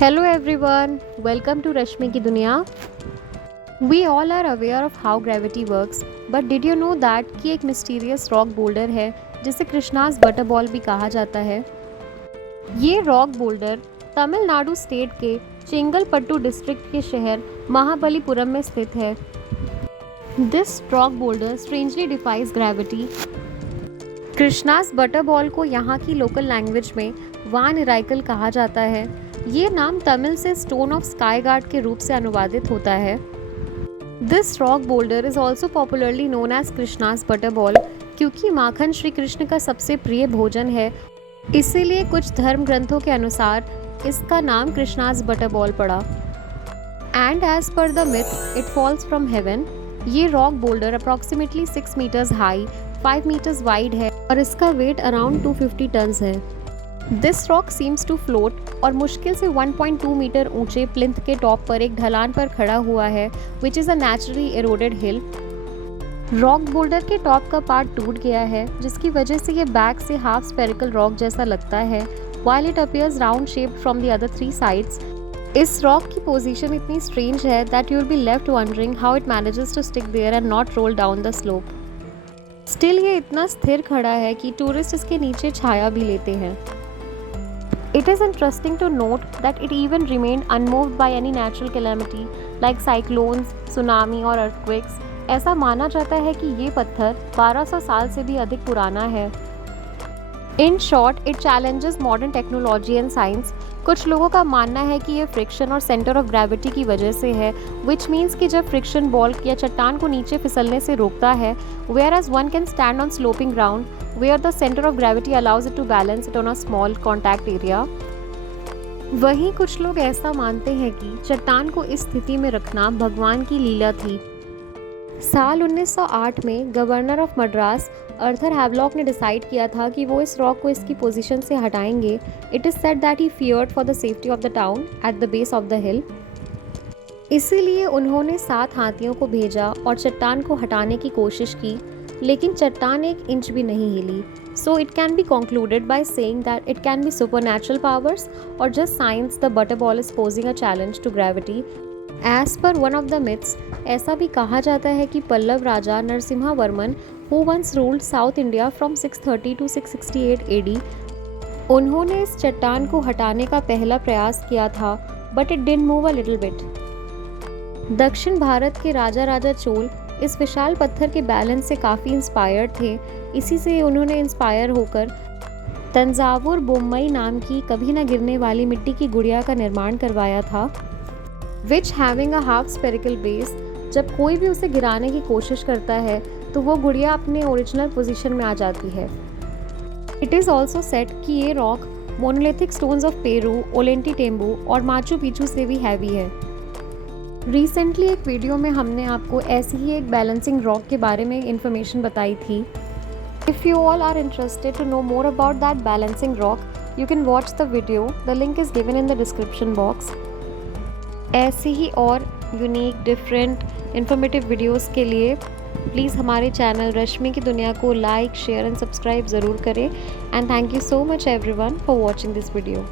Hello everyone, welcome to रश्मि की दुनिया। We all are aware of how gravity works, but did you know that कि एक mysterious rock boulder है जिसे Krishna's butterball भी कहा जाता है। ये रॉक बोल्डर तमिलनाडु स्टेट के चेंगलपट्टू डिस्ट्रिक्ट के शहर महाबलीपुरम में स्थित है। This rock boulder strangely defies gravity. Krishna's butterball को यहाँ की लोकल लैंग्वेज में वान इराइकल कहा जाता है। ये नाम तमिल से स्टोन ऑफ स्काई गार्ड के रूप से अनुवादित होता है। This rock boulder is also popularly known as Krishna's butterball क्योंकि माखन श्री कृष्ण का सबसे प्रिय भोजन है, इसीलिए कुछ धर्म ग्रंथों के अनुसार इसका नाम कृष्णास बटरबॉल पड़ा। And as per the myth it falls from heaven. ये rock boulder approximately 6 metres high, 5 metres wide है और इसका वेट अराउंड 250 टन्स है। This rock seems to float और मुश्किल से 1.2 मीटर ऊंचे प्लिंथ के टॉप पर एक ढलान पर खड़ा हुआ है, which is a naturally eroded hill. Rock boulder के टॉप का पार्ट टूट गया है, जिसकी वजह से ये बैक से हाफ स्पेरिकल रॉक जैसा लगता है, while it appears round shaped from the other 3 sides. इस रॉक की पोजीशन इतनी स्ट्रेंज है that you will be left wondering how it manages to stick there and not roll down the slope. Still ये इतना स्थिर खड़ा है कि टूरिस्ट इसके नीचे छाया भी लेते हैं। It is interesting to note that it even remained unmoved by any natural calamity like cyclones, tsunami और earthquakes. ऐसा माना जाता है कि ये पत्थर 1200 साल से भी अधिक पुराना है। In short, it challenges modern technology and science. कुछ लोगों का मानना है कि ये फ्रिक्शन और सेंटर ऑफ ग्रेविटी की वजह से है, which means कि जब फ्रिक्शन बॉल या चट्टान को नीचे फिसलने से रोकता है, whereas one can stand on sloping ground where the center of gravity allows it to balance it on a small contact area. वहीं कुछ लोग ऐसा मानते हैं कि चट्टान को इस स्थिति में रखना भगवान की लीला थी। साल 1908 में governor of Madras Arthur Havelock ने डिसाइड किया था कि वो इस रॉक को इसकी पोजीशन से हटाएंगे। It is said that he feared for the safety of the town at the base of the हिल। इसीलिए उन्होंने 7 हाथियों को भेजा और चट्टान को हटाने की कोशिश की, लेकिन चट्टान 1 इंच भी नहीं हिली। So it can be concluded by saying that it can be supernatural powers और just science the butterball is posing a challenge to gravity. As per one of the myths, ऐसा भी कहा जाता है कि Pallava raja Narasimha Varman who once ruled South India from 630 to 668 AD, उन्होंने इस चट्टान को हटाने का पहला प्रयास किया था, but it didn't move a little bit. दक्षिण भारत के राजा चोल इस विशाल पत्थर के बैलेंस से काफ़ी इंस्पायर्ड थे। इसी से उन्होंने इंस्पायर होकर तंजावुर बोम्मई नाम की कभी ना गिरने वाली मिट्टी की गुड़िया का निर्माण करवाया था, which having a half spherical base. जब कोई भी उसे गिराने की कोशिश करता है तो वो गुड़िया अपने ओरिजिनल पोजीशन में आ जाती है। इट इज़ ऑल्सो सेट कि ये rock monolithic stones of Peru, Ollantaytambo और माचू पिचू से भी हैवी है। रिसेंटली एक वीडियो में हमने आपको ऐसी ही एक बैलेंसिंग रॉक के बारे में इंफॉर्मेशन बताई थी। If you all are interested to know more about that balancing rock, you can watch the video, the link is given in the description box. ऐसी ही और यूनिक, डिफरेंट, इन्फॉर्मेटिव वीडियोस के लिए प्लीज़ हमारे channel रश्मि की दुनिया को like, share and subscribe ज़रूर करें। And thank you so much everyone for watching this video.